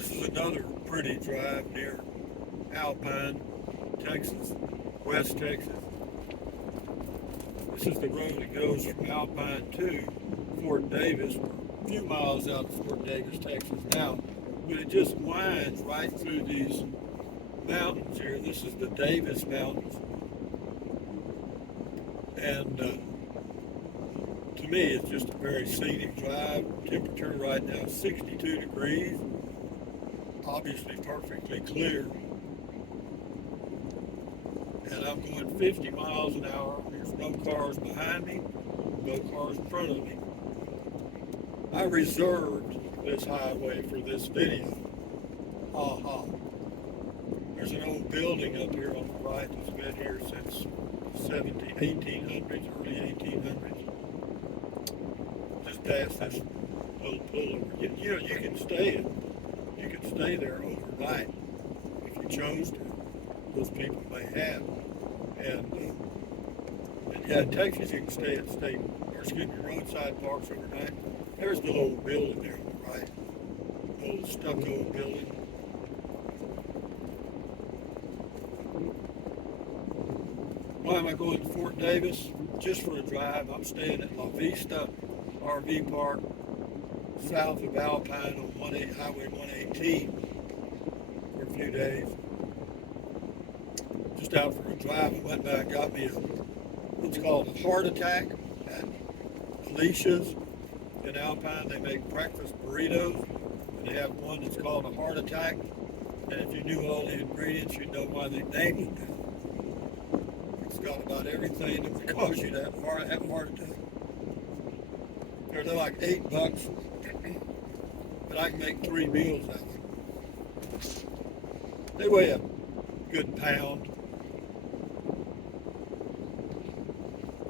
This is another pretty drive near Alpine, Texas, West Texas. This is the road that goes from Alpine to Fort Davis. We're a few miles out of Fort Davis, Texas now, but it just winds right through these mountains here. This is the Davis Mountains, and to me, it's just a very scenic drive. Temperature right now 62 degrees, obviously perfectly clear. And I'm going 50 miles an hour. There's no cars behind me, no cars in front of me. I reserved this highway for this video. Ha. There's an old building up here on the right that's been here since 1800s, early 1800s. Just past this little pullover. You know, you can stay there overnight if you chose to. Those people may have. And yeah, in Texas you can stay at roadside parks overnight. There's the little building there on the right. The old stucco building. Why am I going to Fort Davis? Just for a drive. I'm staying at La Vista RV Park, south of Alpine on Highway 118 for a few days. Just out for a drive. I went back, got me what's called a heart attack at Alicia's in Alpine. They make breakfast burritos, and they have one that's called a heart attack. And if you knew all the ingredients, you'd know why they named it that. It's got about everything that would cause you to have a heart attack. They're like $8, but I can make 3 meals out of them. They weigh a good pound.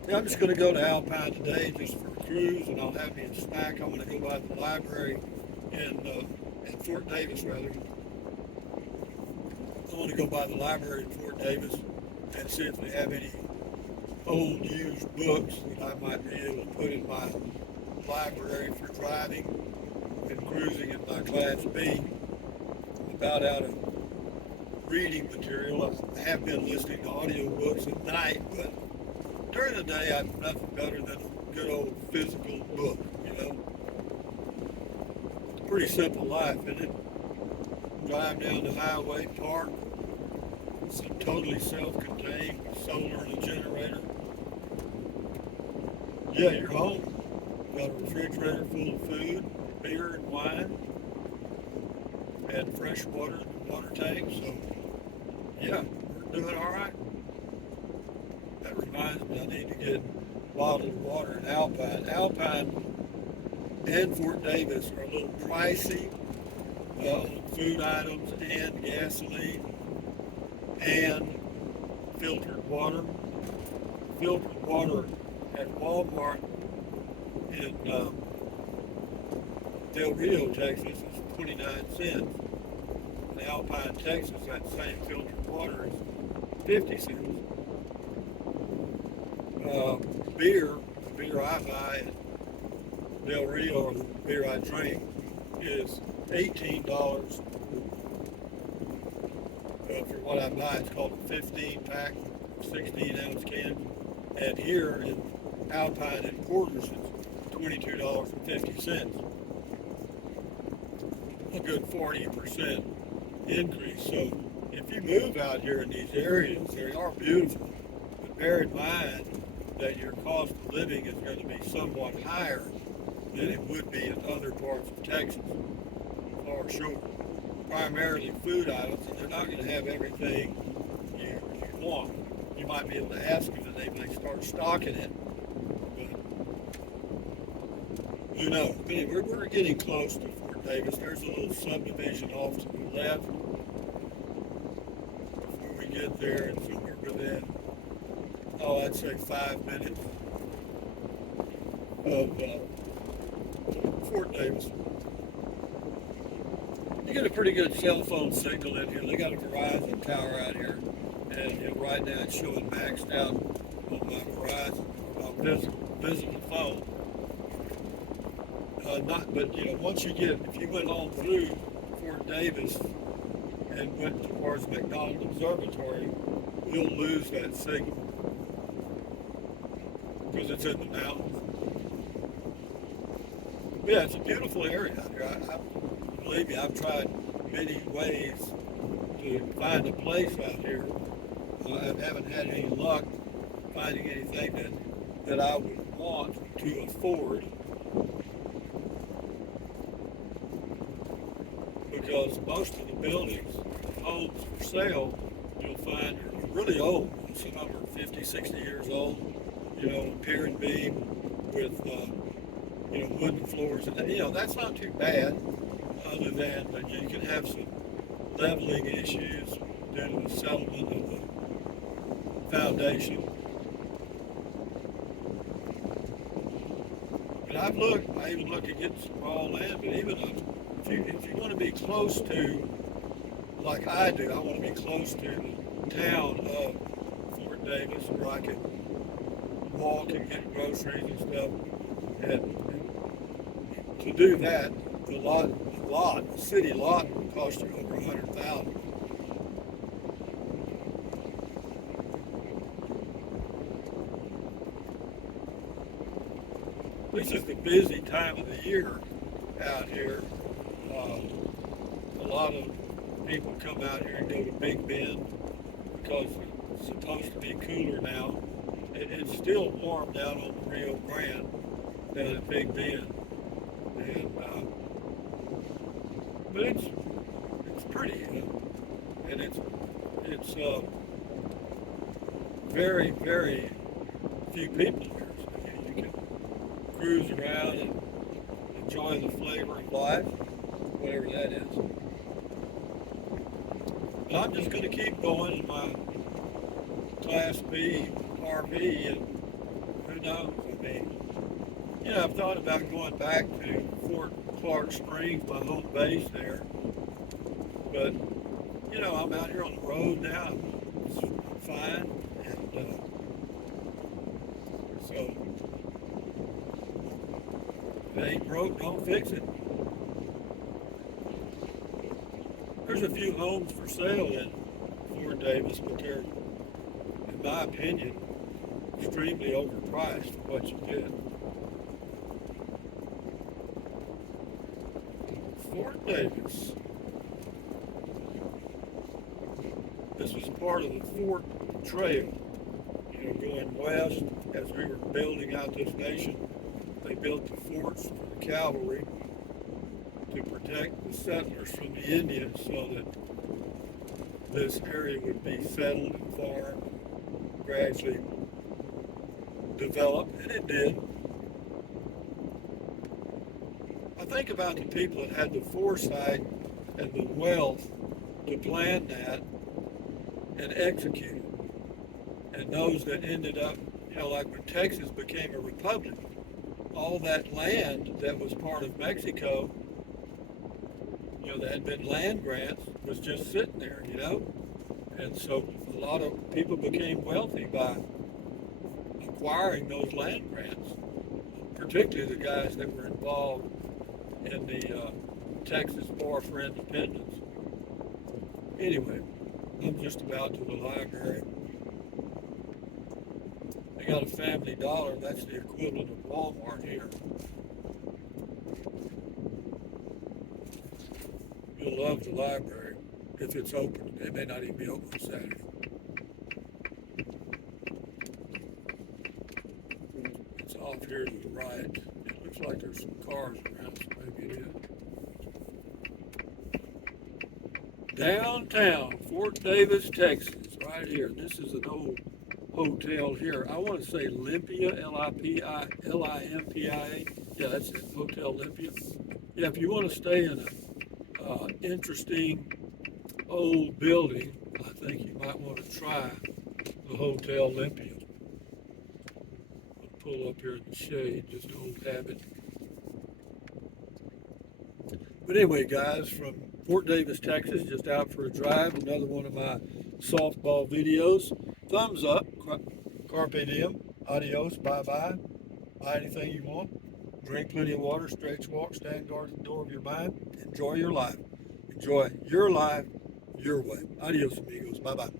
Yeah, I'm just going to go to Alpine today just for a cruise, and I'll have me a snack. I'm going to go by the library in Fort Davis, rather. I want to go by the library in Fort Davis and see if they have any old used books that I might be able to put in my library for driving and cruising in my Class B. I'm about out of reading material. I have been listening to audiobooks at night, but during the day, I've nothing better than a good old physical book, you know. Pretty simple life, isn't it? Drive down the highway, park. It's totally self-contained, solar and a generator. Yeah, you're home. Got a refrigerator full of food, beer and wine, and fresh water in the water tank, so yeah, we're doing all right. That reminds me, I need to get bottled water in Alpine. Alpine and Fort Davis are a little pricey on food items and gasoline and filtered water. Filtered water at Walmart in Del Rio, Texas is 29 cents. In Alpine, Texas, that same filtered water is 50 cents. The beer I buy at Del Rio, or the beer I drink, is $18 for what I buy. It's called a 15 pack, 16 ounce can. And here in Alpine and Porter's, it's $22.50. A good 40% increase. So if you move out here in these areas, they are beautiful. But bear in mind that your cost of living is going to be somewhat higher than it would be in other parts of Texas, for sure. Primarily food items, and they're not going to have everything you want. You might be able to ask them, and they may start stocking it. But who knows? Anyway, we're getting close to Fort Davis. There's a little subdivision off to the left. Before we get there, and so we're within, I'd say 5 minutes of Fort Davis. You get a pretty good cell phone signal in here. They got a Verizon tower out here, and right now it's showing maxed out on my Verizon, visible phone. But once if you went on through Fort Davis and went towards McDonald Observatory, you'll lose that signal because it's in the mountains. But yeah, it's a beautiful area out here. Believe me, I've tried many ways to find a place out here. I haven't had any luck finding anything that I would want to afford, because most of the buildings, homes for sale, you'll find are really old. Some of them are 50, 60 years old, pier and beam with, wooden floors. And, that's not too bad, other than that you can have some leveling issues due to the settlement of the foundation. But I even looked at getting some raw land, but even if you want to be close to, like I do, I want to be close to the town of Fort Davis where I can walk and get groceries and stuff. And to do that, the city lot would cost you over $100,000. This is the busy time of the year out here. A lot of people come out here and go to Big Bend because it's supposed to be cooler now. It's still warm down on the Rio Grande down at Big Bend, and but it's pretty, and it's very, very few people here. So you can cruise around and enjoy the flavor of life, whatever that is. But I'm just going to keep going in my Class B RV, and who knows? I mean, I've thought about going back to Fort Clark Springs, my home base there. But, I'm out here on the road now. It's fine. And so, if it ain't broke, don't fix it. There's a few homes for sale in Fort Davis, but they're, in my opinion, extremely overpriced for what you get. Fort Davis. This was part of the Fort Trail, going west as we were building out this nation. They built the forts for the cavalry to protect the settlers from the Indians so that this area would be settled and farmed, gradually developed, and it did. I think about the people that had the foresight and the wealth to plan that and execute it, and those that ended up, like when Texas became a republic, all that land that was part of Mexico, that had been land grants, was just sitting there, and so a lot of people became wealthy by acquiring those land grants, particularly the guys that were involved in the Texas War for Independence. Anyway, I'm just about to the library. They got a Family Dollar. That's the equivalent of Walmart here. You'll love the library if it's open. They may not even be open on Saturday. It's off here to the right. It looks like there's some cars around, so maybe it is. Downtown, Fort Davis, Texas, right here. This is an old hotel here. I want to say Olympia, Limpia. Yeah, that's it, Hotel Olympia. Yeah, if you want to stay in a interesting old building, I think you might want to try the Hotel Olympia. I'll pull up here in the shade, just old habit. But anyway, guys, from Fort Davis, Texas, just out for a drive, another one of my softball videos. Thumbs up, carpe diem, adios, bye-bye, buy anything you want, drink plenty of water, stretch, walk, stand guard at the door of your mind, enjoy your life. Enjoy your life your way. Adios, amigos. Bye bye.